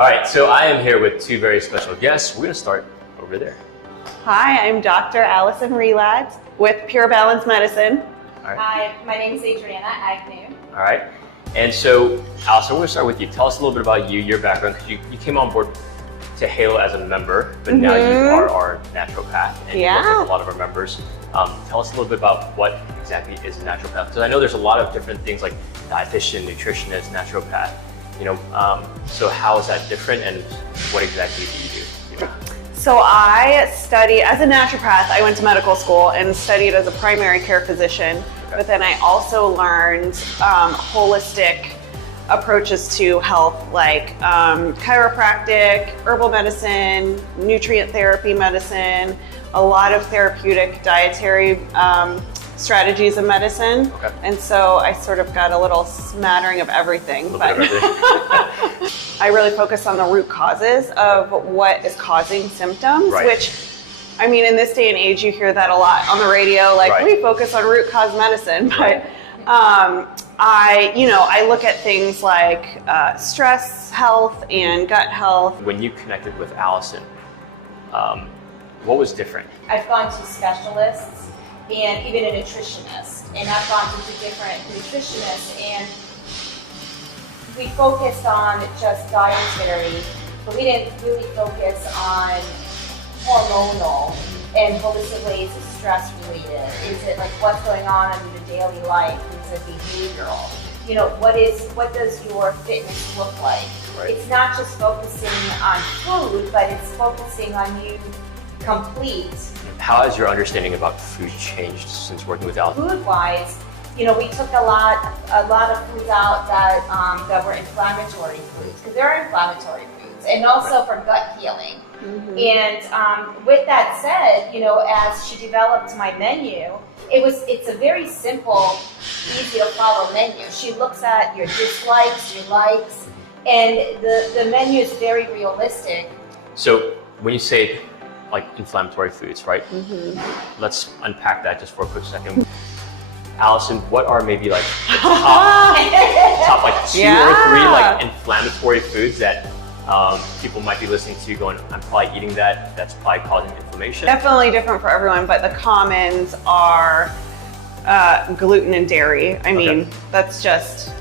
All right, so I am here with two very special guests. We're going to start over there. Hi, I'm Dr. Allison Relad with Pure Balance Medicine. All right. Hi, my name is Adriana Agnew. All right. And so, Allison, we're going to start with you. Tell us a little bit about you, your background, because you came on board to Halo as a member, but now you are our naturopath, and you work with a lot of our members. Tell us a little bit about what exactly is a naturopath, because I know there's a lot of different things like dietitian, nutritionist, naturopath. So how is that different, and what exactly do you do? So I study as a naturopath. I went to medical school and studied as a primary care physician, but then I also learned holistic approaches to health, like chiropractic, herbal medicine, nutrient therapy medicine, a lot of therapeutic dietary strategies of medicine. Okay. And so I sort of got a little smattering of everything. But I really focus on the root causes of what is causing symptoms, which, I mean, in this day and age, you hear that a lot on the radio, like we focus on root cause medicine, but I look at things like stress health and gut health. When you connected with Allison, what was different? I've gone to specialists and even a nutritionist, and I've gone to different nutritionists, and we focused on just dietary, but we didn't really focus on hormonal and holistic ways of stress related. Is it like what's going on in your daily life? Is it behavioral? What does your fitness look like? Right. It's not just focusing on food, but it's focusing on you complete. How has your understanding about food changed since working with Allison? Food-wise, we took a lot of foods out that were inflammatory foods, because there are inflammatory foods, and also for gut healing. Mm-hmm. And with that said, as she developed my menu, it's a very simple, easy to follow menu. She looks at your dislikes, your likes, and the menu is very realistic. So when you say like inflammatory foods, right? Mm-hmm. Let's unpack that just for a quick second. Allison, what are maybe like the top like 2 or 3 like inflammatory foods that people might be listening to going, I'm probably eating that, that's probably causing inflammation? Definitely different for everyone, but the commons are gluten and dairy. I mean, that's just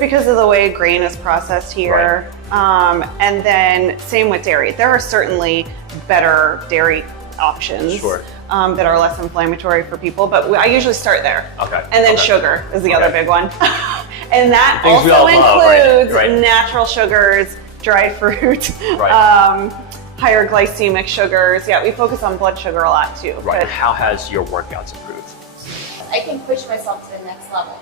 because of the way grain is processed here. Right. And then same with dairy. There are certainly better dairy options that are less inflammatory for people, but I usually start there. Okay. And then sugar is the other big one. And that also includes natural sugars, dried fruit, higher glycemic sugars. Yeah, we focus on blood sugar a lot too. Right. And how has your workouts improved? I can push myself to the next level.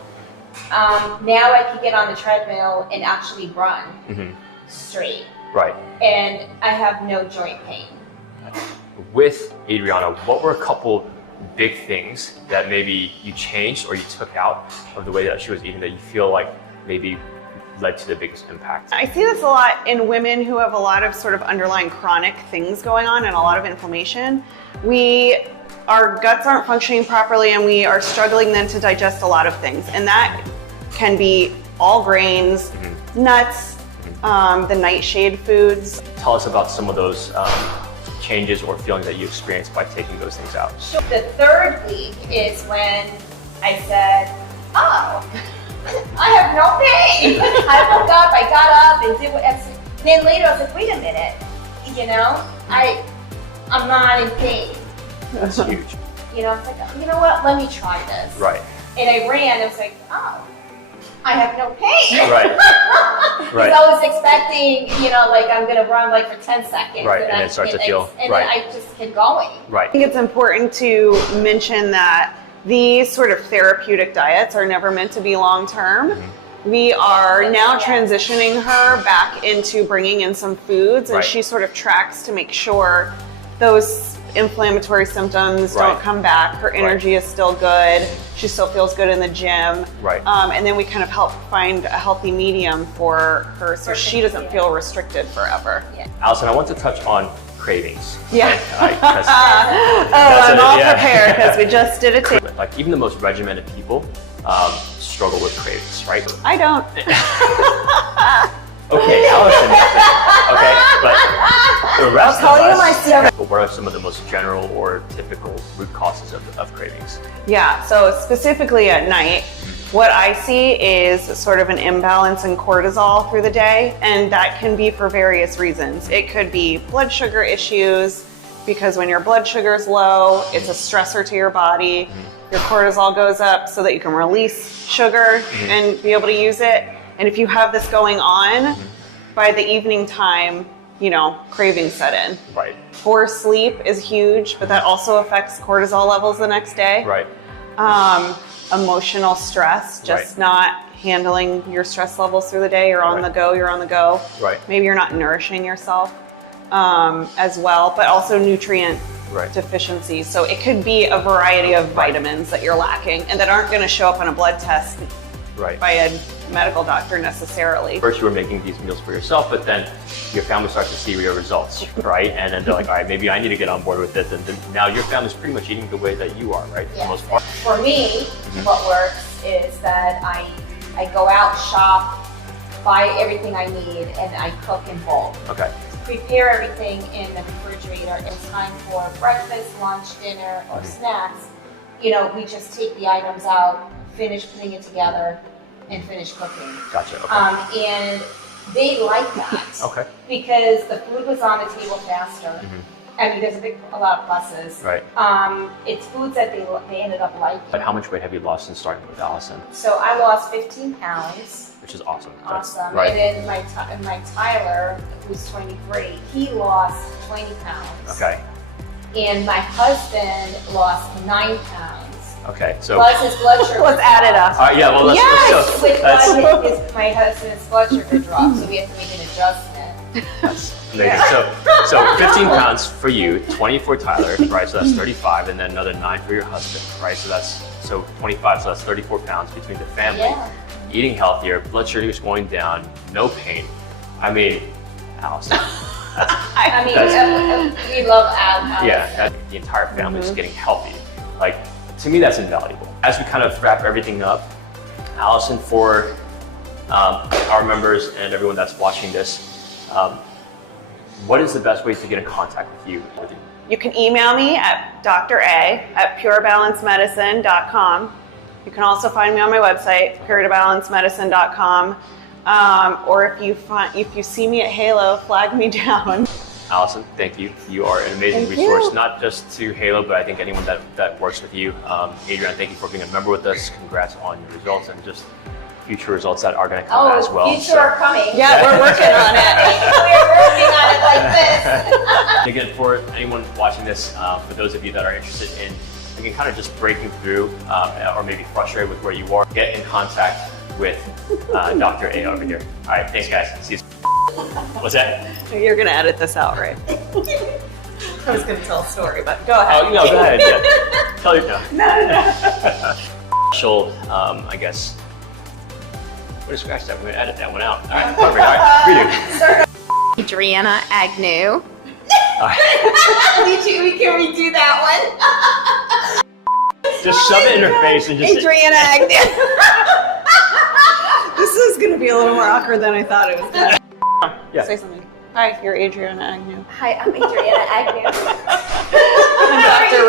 Now I can get on the treadmill and actually run straight. Right. And I have no joint pain. With Adriana, what were a couple big things that maybe you changed or you took out of the way that she was eating that you feel like maybe led to the biggest impact? I see this a lot in women who have a lot of sort of underlying chronic things going on and a lot of inflammation. Our guts aren't functioning properly, and we are struggling then to digest a lot of things. And that can be all grains, nuts, the nightshade foods. Tell us about some of those changes or feelings that you experienced by taking those things out. The third week is when I said, oh, I have no pain. I woke up, I got up and did what, and then later I was like, wait a minute, I'm not in pain. That's huge. I was like, you know what, let me try this. Right. And I ran, I was like, oh, I have no pain. Right. Right. Because I was expecting, like I'm going to run like for 10 seconds. Right, and then start to feel. And then I just kept going. Right. I think it's important to mention that these sort of therapeutic diets are never meant to be long-term. We are now transitioning her back into bringing in some foods, and she sort of tracks to make sure those inflammatory symptoms don't come back. Her energy is still good. She still feels good in the gym. Right. And then we kind of help find a healthy medium for her so she doesn't feel restricted forever. Yeah. Allison, I want to touch on cravings. Yeah. I'm all prepared because we just did it. Like even the most regimented people struggle with cravings, right? I don't. Okay, Allison. Okay, but the rest I'll tell of you my us. secret. But what are some of the most general or typical root causes of cravings? Yeah, so specifically at night, what I see is sort of an imbalance in cortisol through the day, and that can be for various reasons. It could be blood sugar issues, because when your blood sugar is low, it's a stressor to your body. Your cortisol goes up so that you can release sugar and be able to use it. And if you have this going on, by the evening time, you know, cravings set in. Right. Poor sleep is huge, but that also affects cortisol levels the next day. Right. Emotional stress, just Right. not handling your stress levels through the day. You're on the go, you're on the go. Right. Maybe you're not nourishing yourself as well, but also nutrient Right. deficiencies. So it could be a variety of vitamins that you're lacking and that aren't going to show up on a blood test Right. by a medical doctor necessarily. First, you were making these meals for yourself, but then your family starts to see your results, right? And then they're like, all right, maybe I need to get on board with this. And then now your family's pretty much eating the way that you are, right? For the most part. For me, what works is that I go out, shop, buy everything I need, and I cook in bulk. Okay. Prepare everything in the refrigerator. It's time for breakfast, lunch, dinner, or snacks. You know, we just take the items out, finish putting it together, and finish cooking. Gotcha. Okay. And they like that. Okay. Because the food was on the table faster. I mean, there's a lot of pluses. Right. It's foods that they ended up liking. But how much weight have you lost since starting with Allison? So I lost 15 pounds. Which is awesome. Awesome. Right. And then my Tyler, who's 23, he lost 20 pounds. Okay. And my husband lost 9 pounds. Okay. So. Plus his blood sugar. Let's add it up. All right. Yeah. Well, let's. Yes! With That's, my husband's blood sugar dropped, so we had to make an adjustment. that's amazing. So 15 pounds for you, 20 for Tyler, right? So that's 35, and then another 9 for your husband, right? So 25. So that's 34 pounds between the family. Yeah. Eating healthier, blood sugar is going down, no pain. I mean, Allison. I mean, we love Allison. Yeah, the entire family is getting healthy. Like, to me, that's invaluable. As we kind of wrap everything up, Allison, for our members and everyone that's watching this, what is the best way to get in contact with you? You can email me at Dr.A at purebalancemedicine.com. You can also find me on my website, purebalancemedicine.com. Or if you see me at Halo, flag me down. Allison, thank you. You are an amazing resource, not just to Halo, but I think anyone that works with you. Adriana, thank you for being a member with us. Congrats on your results and just future results that are going to come as well. Future are coming. Yeah, we're working on it. We're working on it like this. Again, for anyone watching this, for those of you that are interested in, again, kind of just breaking through or maybe frustrated with where you are, get in contact with Dr.A over here. All right, thanks guys. See you soon. What's that? You're going to edit this out, right? I was going to tell a story, but go ahead. Oh, no, go ahead. Yeah. Tell your No. Special, I guess. We're going to scratch that. We're going to edit that one out. All right, perfect. All right, redo. Adriana Agnew. All right. Can we do that one? Just shove it in her face and just. Adriana Agnew. This is going to be a little more awkward than I thought it was going to be. Yeah. Say something. Hi, you're Adriana Agnew. Hi, I'm Adriana Agnew. I'm Dr.